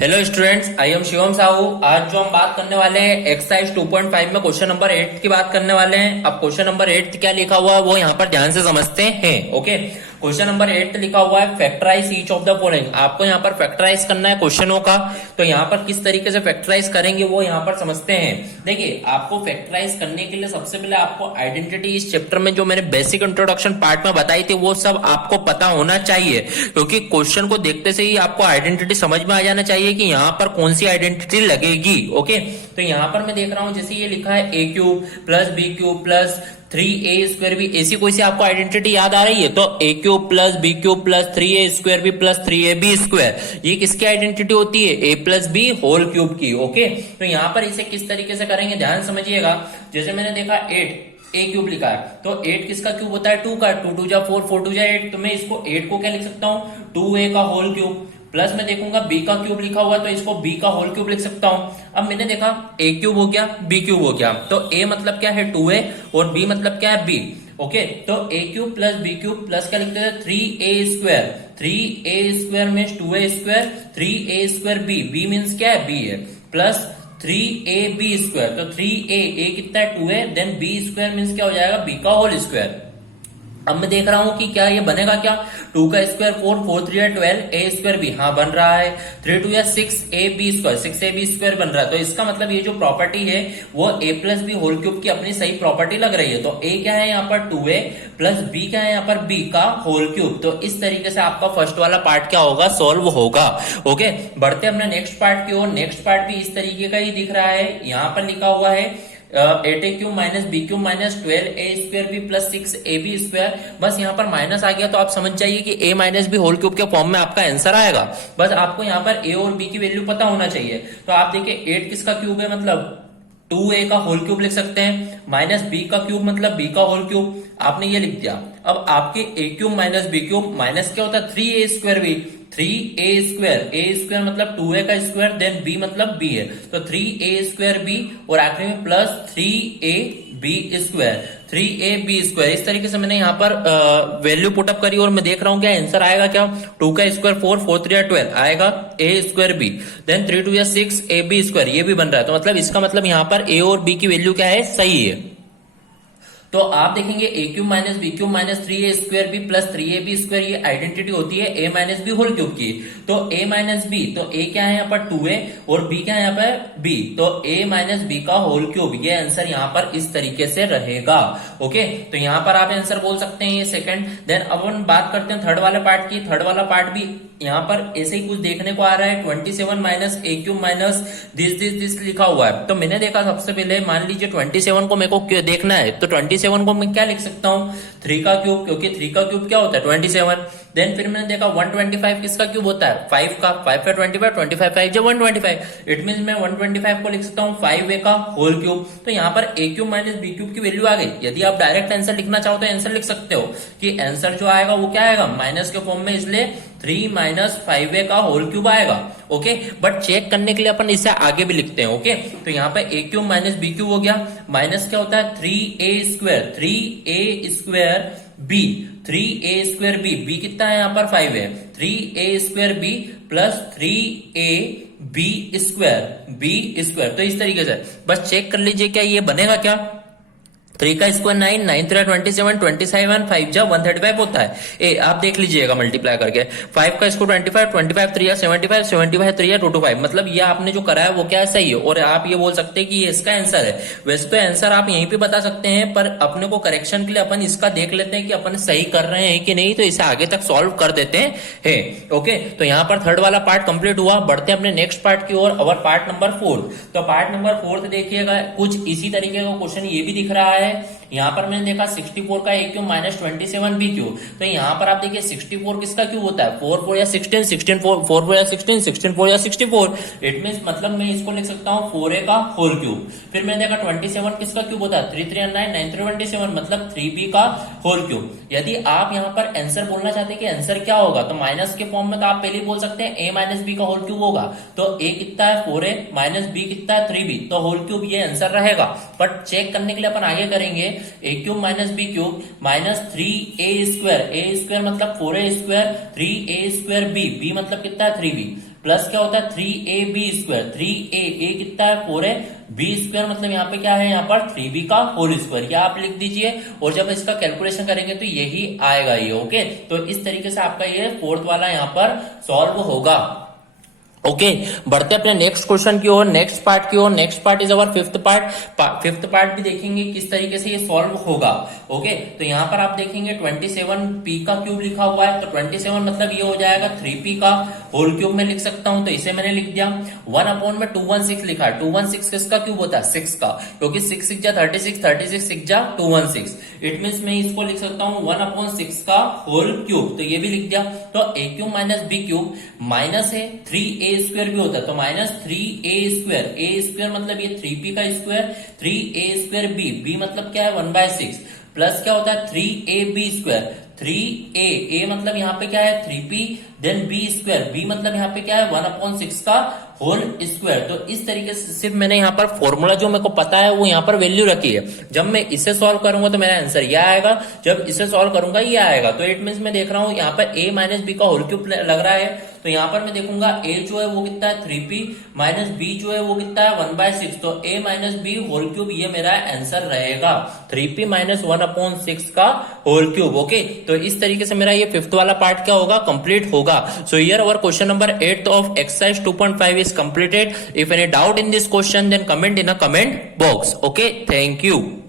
Hello students, I am Shivam Sahu. आज जो हम बात करने वाले हैं एक्सरसाइज 2.5 में क्वेश्चन नंबर 8 की बात करने वाले हैं। अब क्वेश्चन नंबर 8 क्या लिखा हुआ है वो यहाँ पर ध्यान से समझते हैं। ओके, क्वेश्चन नंबर 8 लिखा हुआ है factorise each of the following. आपको यहाँ पर फैक्टराइज करना है क्वेश्चनों का, तो यहाँ पर किस तरीके से फैक्टराइज करेंगे वो यहाँ पर समझते हैं। देखिए, आपको फैक्टराइज करने के लिए सबसे पहले आपको आइडेंटिटी इस चैप्टर में जो मैंने बेसिक इंट्रोडक्शन पार्ट में बताई थी वो सब आपको पता होना चाहिए, क्योंकि क्वेश्चन को देखते से ही आपको आइडेंटिटी समझ में आ जाना चाहिए कि यहाँ पर कौन सी आइडेंटिटी लगेगी। ओके, तो यहाँ पर मैं देख रहा हूं जैसे ये लिखा है a cube plus B cube plus 3a² भी, ऐसी कोई सी आपको आइडेंटिटी याद आ रही है तो a cube plus B cube plus 3a² भी प्लस 3ab², ये किसकी आइडेंटिटी होती है? a plus B whole cube की। ओके, तो यहाँ पर इसे किस तरीके से करेंगे ध्यान समझिएगा। जैसे मैंने देखा 8 a क्यूब लिखा है तो 8 किसका क्यूब होता है? 2 का। 2 2 जा 4, 4 2 जा 8, तो मैं इसको 8 को क्या लिख सकता हूँ? 2a का होल क्यूब। प्लस में देखूंगा b का क्यूब लिखा हुआ है तो इसको b का होल क्यूब लिख सकता हूं। अब मैंने देखा a क्यूब हो गया, b क्यूब हो गया, तो a मतलब क्या है? 2a और b मतलब क्या है? b। ओके, तो a cube plus b cube plus क्या लिखते हैं? 3a²। 3a² means 2a², 3a² b means क्या है? b है, प्लस 3ab², तो 3a कितना है? 2a, देन b² मीन्स क्या हो जाएगा? b का होल स्क्वायर। अब मैं देख रहा हूं कि क्या ये बनेगा क्या? 2 का स्क्वायर 4, 4 3 12, a² भी हाँ बन रहा है, 3 2 6ab², 6ab² बन रहा है। तो इसका मतलब ये जो प्रॉपर्टी है वो a plus B whole cube की अपनी सही प्रॉपर्टी लग रही है। तो a क्या है यहाँ पर? 2a प्लस b क्या है यहाँ पर? b का होल क्यूब। तो इस तरीके से आपका फर्स्ट वाला पार्ट क्या होगा? सॉल्व होगा। ओके, बढ़ते अपने नेक्स्ट पार्ट की ओर। नेक्स्ट पार्ट भी इस तरीके का ही दिख रहा है। यहाँ पर लिखा हुआ है 8a³ minus b³ minus 12a² भी प्लस 6ab²। बस यहाँ पर माइनस आ गया तो आप समझ जाइए कि a minus B whole cube के फॉर्म में आपका आंसर आएगा। बस आपको यहाँ पर a और b की वैल्यू पता होना चाहिए। तो आप देखिए 8 किसका क्यूब है? मतलब 2a का होल क्यूब लिख सकते हैं, माइनस b का क्यूब मतलब b का होल क्यूब, आपने ये लिख दिया। अब आपके a³ माइनस b³ माइनस क्या होता है? 3a² भी, 3a² मतलब 2a का स्क्वायर, देन b मतलब b है, तो 3a² b और आखिरी में प्लस 3ab², 3ab²। इस तरीके से मैंने यहाँ पर वैल्यू पुटअप करी और मैं देख रहा हूँ क्या आंसर आएगा। क्या? 2 का स्क्वायर 4, 4 3 12 आएगा a² b, देन 3 2 6 ab², ये भी बन रहा है। तो मतलब इसका मतलब यहाँ पर a और b की वैल्यू क्या है? सही है। तो आप देखेंगे a³ minus b³ minus 3a² b plus 3ab², ये आइडेंटिटी होती है a minus B whole cube की। तो a माइनस बी, तो a क्या है यहाँ पर? 2a और b क्या है यहाँ पर? b, तो a माइनस बी का होल क्यूब, ये आंसर यहाँ पर इस तरीके से रहेगा। ओके, तो यहाँ पर आप आंसर बोल सकते हैं ये सेकंड। देन अब हम बात करते हैं थर्ड वाले पार्ट की। थर्ड वाला पार्ट भी यहाँ पर ऐसे ही कुछ देखने को आ रहा है। 27 माइनस a³ माइनस दिस लिखा हुआ है। तो मैंने देखा सबसे पहले मान लीजिए 27 को मेरे को देखना है, तो 27 को मैं क्या लिख सकता हूँ? 3 का क्यूब, क्योंकि 3 का क्यूब क्या होता है? 27। देन फिर मैंने देखा 125 किसका क्यूब होता है? 5 का। 5 का 25, 25 5 जो 125, इट मीन मैं 125 को लिख सकता हूँ 5a का होल क्यूब। तो यहाँ पर a³ माइनस b³ की वैल्यू आ गई। यदि आप डायरेक्ट आंसर लिखना चाहो तो आंसर लिख सकते हो कि आंसर जो आएगा वो क्या आएगा? माइनस के फॉर्म में, इसलिए 3 माइनस 5a का होल क्यूब आएगा। ओके, बट चेक करने के लिए अपन इसे आगे भी लिखते हैं। ओके, तो यहाँ पे a³ माइनस b³ हो गया, माइनस क्या होता है? 3a², 3a² b, 3a² b, b कितना है यहाँ पर? 5 है, 3a² b प्लस 3ab², तो इस तरीके से बस चेक कर लीजिए क्या ये बनेगा क्या? 3 का स्क्वायर 9, 9 3 27, 27 5 जा 135 होता है। ए आप देख लीजिएगा मल्टीप्लाई करके। 5 का स्क्वायर 25, 25 3 75, 75 3 225, मतलब ये आपने जो करा है वो क्या है? सही है। और आप ये बोल सकते हैं कि ये इसका आंसर है। वैसे तो आंसर आप यहीं पे बता सकते हैं, पर अपने को करेक्शन के लिए अपन इसका देख लेते हैं कि अपन सही कर रहे हैं कि नहीं, तो इसे आगे तक सॉल्व कर देते हैं। ओके, तो यहाँ पर थर्ड वाला पार्ट कंप्लीट हुआ। बढ़ते हैं अपने नेक्स्ट पार्ट की ओर, और पार्ट नंबर 4। तो पार्ट नंबर 4 देखिएगा, कुछ इसी तरीके का क्वेश्चन ये भी दिख रहा है। यहाँ पर मैंने देखा 64 का a³ माइनस 27 b³। तो यहाँ पर आप देखिए 64 किसका क्यूब होता है? 4 4 या 16, 16 4 4 4 या 16, 16 4 या 64। इट मींस मतलब मैं इसको लिख सकता हूँ 4a का होल क्यूब। फिर मैंने देखा 27 किसका क्यूब होता है? 3 3 9, 9 3 27, मतलब 3b का होल क्यूब। यदि आप यहाँ पर आंसर बोलना चाहते हैं कि आंसर क्या होगा, तो माइनस के फॉर्म में तो आप पहले ही बोल सकते हैं a माइनस बी का होल क्यूब होगा। तो a कितना है? 4a माइनस b कितना है? 3b, तो होल क्यूब ये आंसर रहेगा। बट चेक करने के लिए अपन आगे करेंगे a³ minus b³ minus 3a², a² मतलब 4a², 3a² b, b मतलब कितना है? 3b, प्लस क्या होता है 3ab², 3a कितना है 4 है, b² मतलब यहाँ पे क्या है, यहाँ पर 3b का होल स्क्वायर, या आप लिख दीजिए और जब इसका कैलकुलेशन करेंगे तो यही आएगा ये। ओके, तो इस तरीके से आपका ये फोर्थ वाला यहाँ पर सॉल्व होगा। ओके, बढ़ते अपने नेक्स्ट क्वेश्चन की ओर, नेक्स्ट पार्ट की ओर। Next part is our fifth part. Fifth part भी देखेंगे किस तरीके से ये सॉल्व होगा। ओके, तो यहाँ पर आप देखेंगे 27p का क्यूब लिखा हुआ है, तो 27 मतलब ये हो जाएगा 3p का होल क्यूब में लिख सकता हूं, तो इसे मैंने लिख दिया। 1/216 लिखा है, 216 किसका क्यूब होता है 6 का, क्योंकि 6 6 जा 36, 36 6 जा 216। इट मीन्स मैं इसको लिख सकता हूँ 1/6 का होल क्यूब, तो ये भी लिख दिया। तो a³ माइनस b³ माइनस है 3a² भी होता है, तो माइनस 3a², a² मतलब ये 3p का स्क्वायर, 3a² b मतलब क्या है 1/6, प्लस क्या होता है 3ab², 3a मतलब यहाँ पे क्या है 3p, देन b² मतलब यहाँ पे क्या है 1/6 का होल स्क्वायर। तो इस तरीके से सिर्फ मैंने यहाँ पर फॉर्मूला जो मेरे को पता है वो यहाँ पर वैल्यू रखी है। जब मैं इसे सॉल्व करूंगा तो मेरा आंसर ये आएगा, जब इसे सॉल्व करूंगा ये आएगा। तो इट मीन्स मैं देख रहा हूँ यहाँ पर a माइनस b का होल क्यूब लग रहा है, तो यहाँ पर मैं देखूंगा a जो है वो कितना है 3p माइनस b जो है वो कितना है 1/6, तो a minus b whole cube ये मेरा आंसर रहेगा, 3p माइनस 1/6 का होल क्यूब। ओके, तो इस तरीके से मेरा ये फिफ्थ वाला पार्ट क्या होगा, कंप्लीट होगा। So here our question number 8 of exercise 2.5 is completed. If any doubt in this question, then comment in a comment box. Okay, thank you.